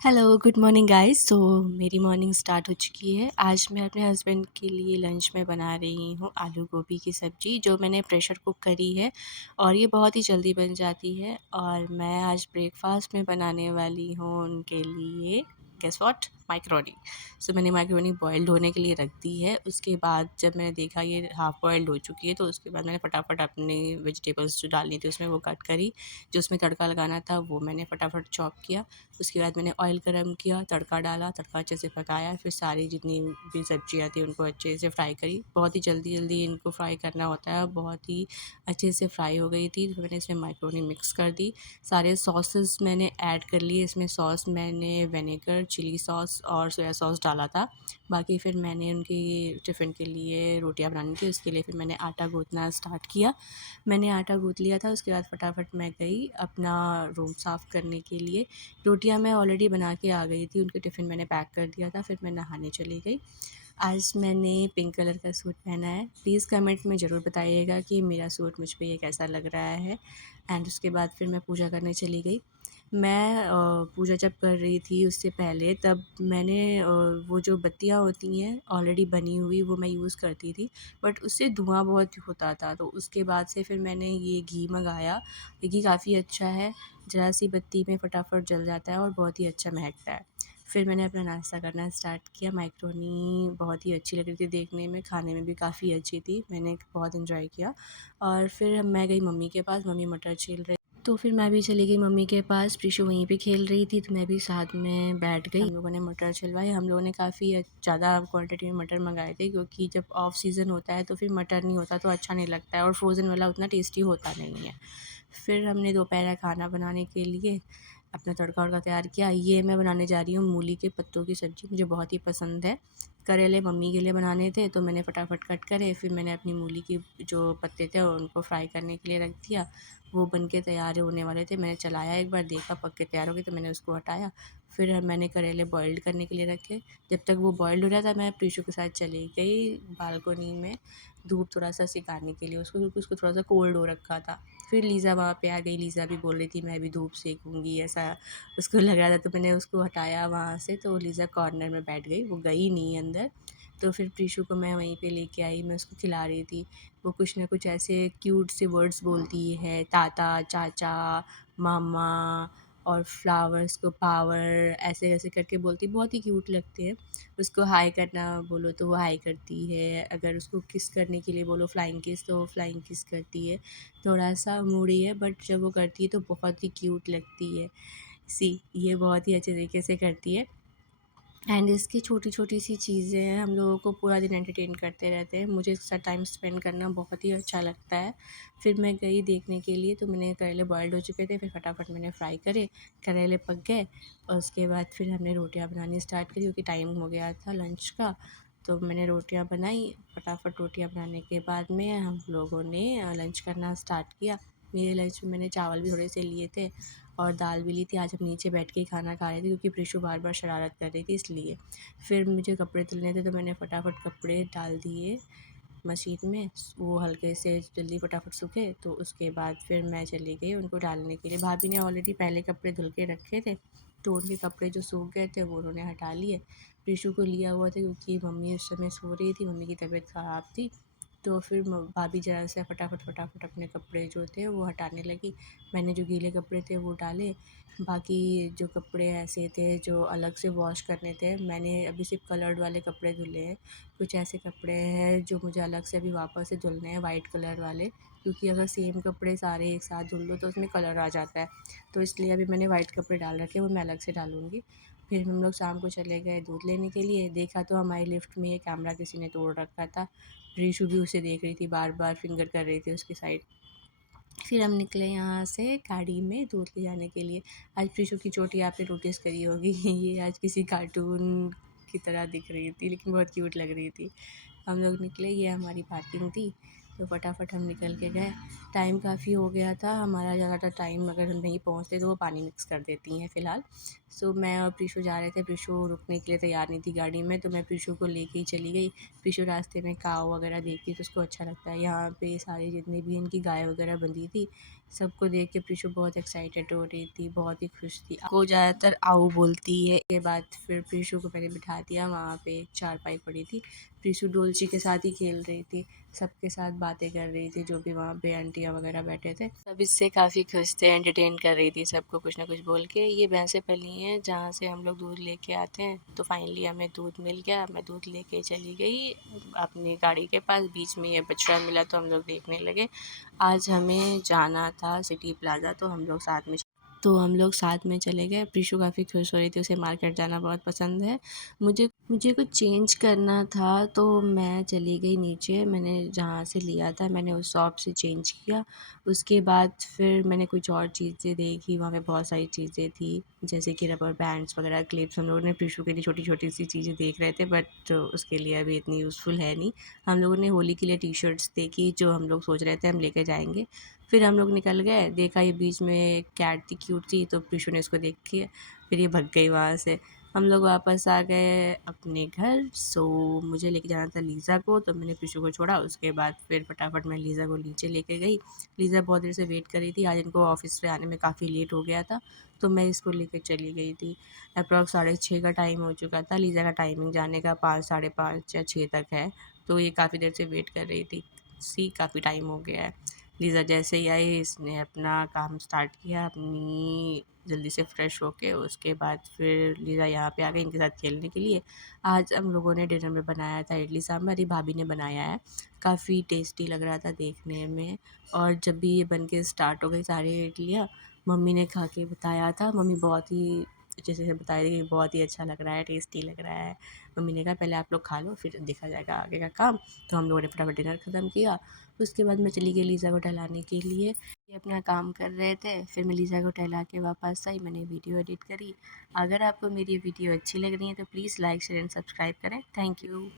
Hello, good morning guys. मेरी morning start हो चुकी है। आज मैं अपने हस्बैंड के लिए लंच में बना रही हूँ आलू गोभी की सब्ज़ी, जो मैंने प्रेशर कुक करी है और ये बहुत ही जल्दी बन जाती है। और मैं आज ब्रेकफास्ट में बनाने वाली हूँ उनके लिए, गेस व्हाट, मैकरोनी। मैंने मैकरोनी बॉइल्ड होने के लिए रख दी है। उसके बाद जब मैंने देखा ये हाफ़ बॉइल्ड हो चुकी है, तो उसके बाद मैंने फटाफट अपनी वेजिटेबल्स जो डालनी थी उसमें वो कट करी। जो उसमें तड़का लगाना था वो मैंने फटाफट चॉप किया। उसके बाद मैंने ऑयल गरम किया, तड़का डाला, तड़का अच्छे से पकाया, फिर सारी जितनी भी सब्जियाँ थी उनको अच्छे से फ्राई करी। बहुत ही जल्दी-जल्दी इनको फ्राई करना होता है, बहुत ही अच्छे से फ्राई हो गई थी। तो मैंने इसमें मैकरोनी मिक्स कर दी। सारे सॉसेस मैंने ऐड कर लिए। इसमें सॉस मैंने विनेगर, चिली सॉस और सोया सॉस डाला था। बाकी फिर मैंने उनकी टिफ़िन के लिए रोटियाँ बनानी थी, उसके लिए फिर मैंने आटा गूँथना स्टार्ट किया। मैंने आटा गूँथ लिया था, उसके बाद फटाफट मैं गई अपना रूम साफ़ करने के लिए। रोटियाँ मैं ऑलरेडी बना के आ गई थी, उनके टिफ़िन मैंने पैक कर दिया था, फिर मैं नहाने चली गई। आज मैंने पिंक कलर का सूट पहना है। प्लीज़ कमेंट में ज़रूर बताइएगा कि मेरा सूट मुझ पे ये कैसा लग रहा है। एंड उसके बाद फिर मैं पूजा करने चली गई। मैं पूजा जब कर रही थी उससे पहले, तब मैंने वो जो बत्तियाँ होती हैं ऑलरेडी बनी हुई, वो मैं यूज़ करती थी, बट उससे धुआँ बहुत होता था। तो उसके बाद से फिर मैंने ये घी मँगाया। ये घी काफ़ी अच्छा है, ज़रा सी बत्ती में फटाफट जल जाता है और बहुत ही अच्छा महकता है। फिर मैंने अपना नाश्ता करना स्टार्ट किया। मैकरोनी बहुत ही अच्छी लग रही थी देखने में, खाने में भी काफ़ी अच्छी थी। मैंने बहुत एन्जॉय किया और फिर मैं गई मम्मी के पास, मम्मी मटर छील रही। तो फिर मैं भी चली गई मम्मी के पास। प्रीशु वहीं पे खेल रही थी, तो मैं भी साथ में बैठ गई। हम लोगों ने मटर छिलवाए। हम लोगों ने काफ़ी ज़्यादा क्वांटिटी में मटर मंगाए थे, क्योंकि जब ऑफ सीज़न होता है तो फिर मटर नहीं होता तो अच्छा नहीं लगता है और फ्रोज़न वाला उतना टेस्टी होता नहीं है। फिर हमने दोपहर का खाना बनाने के लिए अपना तड़का वड़का तैयार किया। ये मैं बनाने जा रही हूँ मूली के पत्तों की सब्ज़ी, मुझे बहुत ही पसंद है। करेले मम्मी के लिए बनाने थे, तो मैंने फटाफट कट करे। फिर मैंने अपनी मूली की जो पत्ते थे उनको फ्राई करने के लिए रख दिया। वो बन के तैयार होने वाले थे। मैंने चलाया एक बार, देखा पक के तैयार हो गए, तो मैंने उसको हटाया। फिर मैंने करेले बॉइल्ड करने के लिए रखे। जब तक वो बॉइल्ड हो रहा था, मैं प्रीशु के साथ चली गई बालकनी में धूप थोड़ा-सा सिकाने के लिए उसको, क्योंकि उसको थोड़ा-सा कोल्ड हो रखा था। फिर लीज़ा वहाँ पे आ गई। लीज़ा भी बोल रही थी मैं भी धूप सेकूँगी, ऐसा उसको लग रहा था। तो मैंने उसको हटाया वहाँ से, तो लीज़ा कॉर्नर में बैठ गई, वो गई नहीं अंदर। तो फिर प्रीशु को मैं वहीं पे लेके आई, मैं उसको खिला रही थी। वो कुछ ना कुछ ऐसे क्यूट से वर्ड्स बोलती है, ताता, चाचा, मामा और फ्लावर्स को पावर, ऐसे-ऐसे करके बोलती है, बहुत ही क्यूट लगते हैं। उसको हाय करना बोलो तो वो हाय करती है, अगर उसको किस करने के लिए बोलो फ्लाइंग किस, तो वो फ्लाइंग किस करती है। थोड़ा-सा मूडी है, बट जब वो करती है तो बहुत ही क्यूट लगती है। ये बहुत ही अच्छे तरीके से करती है। एंड इसकी छोटी-छोटी सी चीज़ें हम लोगों को पूरा दिन एंटरटेन करते रहते हैं। मुझे इसके साथ टाइम स्पेंड करना बहुत ही अच्छा लगता है। फिर मैं गई देखने के लिए, तो मैंने करेले बॉइल्ड हो चुके थे, फिर फटाफट मैंने फ्राई करे, करेले पक गए और उसके बाद फिर हमने रोटियाँ बनानी स्टार्ट करी, क्योंकि टाइम हो गया था लंच का। तो मैंने रोटियाँ बनाई। फटाफट रोटियाँ बनाने के बाद में हम लोगों ने लंच करना स्टार्ट किया। मेरे लंच में मैंने चावल भी थोड़े से लिए थे और दाल भी ली थी। आज हम नीचे बैठ के ही खाना खा रहे थे, क्योंकि प्रीशु बार-बार शरारत कर रही थी इसलिए। फिर मुझे कपड़े धुलने थे, तो मैंने फटाफट कपड़े डाल दिए मशीन में। वो हल्के से जल्दी फटाफट सूखे, तो उसके बाद फिर मैं चली गई उनको डालने के लिए। भाभी ने ऑलरेडी पहले कपड़े धुल के रखे थे, तो उनके कपड़े जो सूख गए थे वो उन्होंने हटा लिए। प्रीशु को लिया हुआ था, क्योंकि मम्मी उस समय सो रही थी, मम्मी की तबीयत ख़राब थी। तो फिर भाभी ज़रा से फटाफट अपने कपड़े जो थे वो हटाने लगी। मैंने जो गीले कपड़े थे वो डाले। बाकी जो कपड़े ऐसे थे जो अलग से वॉश करने थे, मैंने अभी सिर्फ कलर्ड वाले कपड़े धुले हैं। कुछ ऐसे कपड़े हैं जो मुझे अलग से अभी वापस से धुलने हैं, वाइट कलर वाले, क्योंकि अगर सेम कपड़े सारे एक साथ धुल लो तो उसमें कलर आ जाता है। तो इसलिए अभी मैंने वाइट कपड़े डाल रखे हैं, वो मैं अलग से डालूँगी। फिर हम लोग शाम को चले गए दूध लेने के लिए। देखा तो हमारी लिफ्ट में ये कैमरा किसी ने तोड़ रखा था। रीशु भी उसे देख रही थी, बार-बार फ़िंगर कर रही थी उसकी साइड। फिर हम निकले यहाँ से गाड़ी में दूध ले जाने के लिए। आज प्रीशु की चोटी आपने नोटिस करी होगी। ये आज किसी कार्टून की तरह दिख रही थी, लेकिन बहुत क्यूट लग रही थी। हम लोग निकले, ये हमारी पार्किंग थी, तो फटाफट हम निकल के गए। टाइम काफ़ी हो गया था हमारा, ज़्यादातर टाइम अगर हम नहीं पहुँचते तो वो पानी मिक्स कर देती हैं फ़िलहाल। मैं और प्रीशु जा रहे थे। प्रीशु रुकने के लिए तैयार नहीं थी गाड़ी में, तो मैं प्रीशु को लेके ही चली गई। प्रीशु रास्ते में काऊ वगैरह देखती तो उसको अच्छा लगता है। यहाँ पे सारी जितनी भी इनकी गाय वगैरह बंधी थी, सबको देख के प्रीशु बहुत एक्साइटेड हो रही थी, बहुत ही खुश थी। वो ज़्यादातर आओ बोलती है। के बाद फिर प्रीशु को मैंने बिठा दिया, वहाँ पे एक चारपाई पड़ी थी। प्रीशु डोलची के साथ ही खेल रही थी, सबके साथ बातें कर रही थी, जो भी वहाँ पे आंटियाँ वगैरह बैठे थे। सब इससे काफ़ी खुश थे, एंटरटेन कर रही थी सबको कुछ ना कुछ बोल के। ये भैंसें पली हैं जहाँ से हम लोग दूध लेके आते हैं। तो फाइनली हमें दूध मिल गया, मैं दूध लेके चली गई अपनी गाड़ी के पास। बीच में ये बछड़ा मिला तो हम लोग देखने लगे। आज हमें जाना था सिटी प्लाज़ा, तो हम लोग साथ में चले गए। प्रीशु काफ़ी खुश हो रही थी, उसे मार्केट जाना बहुत पसंद है। मुझे मुझे कुछ चेंज करना था तो मैं चली गई नीचे। मैंने जहाँ से लिया था मैंने उस शॉप से चेंज किया। उसके बाद फिर मैंने कुछ और चीज़ें देखी, वहाँ पे बहुत सारी चीज़ें थी, जैसे कि रबर बैंड्स वगैरह, क्लिप्स। हम लोगों ने प्रीशु के लिए छोटी-छोटी सी चीज़ें देख रहे थे, बट उसके लिए अभी इतनी यूज़फुल है नहीं। हम लोगों ने होली के लिए टी-शर्ट्स देखी, जो हम लोग सोच रहे थे हम लेके जाएँगे। फिर हम लोग निकल गए, देखा ये बीच में एक कैट थी, क्यूट थी, तो प्रीशु ने उसको देख के फिर ये भग गई वहाँ से। हम लोग वापस आ गए अपने घर। सो मुझे लेके जाना था लीज़ा को, तो मैंने प्रीशु को छोड़ा। उसके बाद फिर फटाफट मैं लीज़ा को नीचे लेके गई। लीज़ा बहुत देर से वेट कर रही थी, आज इनको ऑफ़िस से आने में काफ़ी लेट हो गया था, तो मैं इसको लेके चली गई थी। अप्रॉक्स 6:30 का टाइम हो चुका था। लीज़ा का टाइमिंग जाने का 5, साढ़े 5 या 6 तक है, तो ये काफ़ी देर से वेट कर रही थी। काफ़ी टाइम हो गया है। लीज़ा जैसे ही आई, इसने अपना काम स्टार्ट किया, अपनी जल्दी से फ्रेश होके। उसके बाद फिर लीज़ा यहाँ पे आ गई इनके साथ खेलने के लिए। आज हम लोगों ने डिनर में बनाया था इडली सांभर, ये भाभी ने बनाया है। काफ़ी टेस्टी लग रहा था देखने में। और जब भी ये बन के स्टार्ट हो गई सारी इडलियाँ, मम्मी ने खा के बताया था। मम्मी बहुत ही अच्छे से बता रही थी कि बहुत ही अच्छा लग रहा है, टेस्टी लग रहा है। मम्मी ने कहा पहले आप लोग खा लो, फिर देखा जाएगा आगे का काम। तो हम लोगों ने फटाफट डिनर ख़त्म किया। उसके बाद मैं चली गई लीज़ा को टहलाने के लिए। ये अपना काम कर रहे थे, फिर मैं लीज़ा को टहला के वापस आई, मैंने वीडियो एडिट करी। अगर आपको मेरी वीडियो अच्छी लग रही है तो please like, share and subscribe करें। Thank you.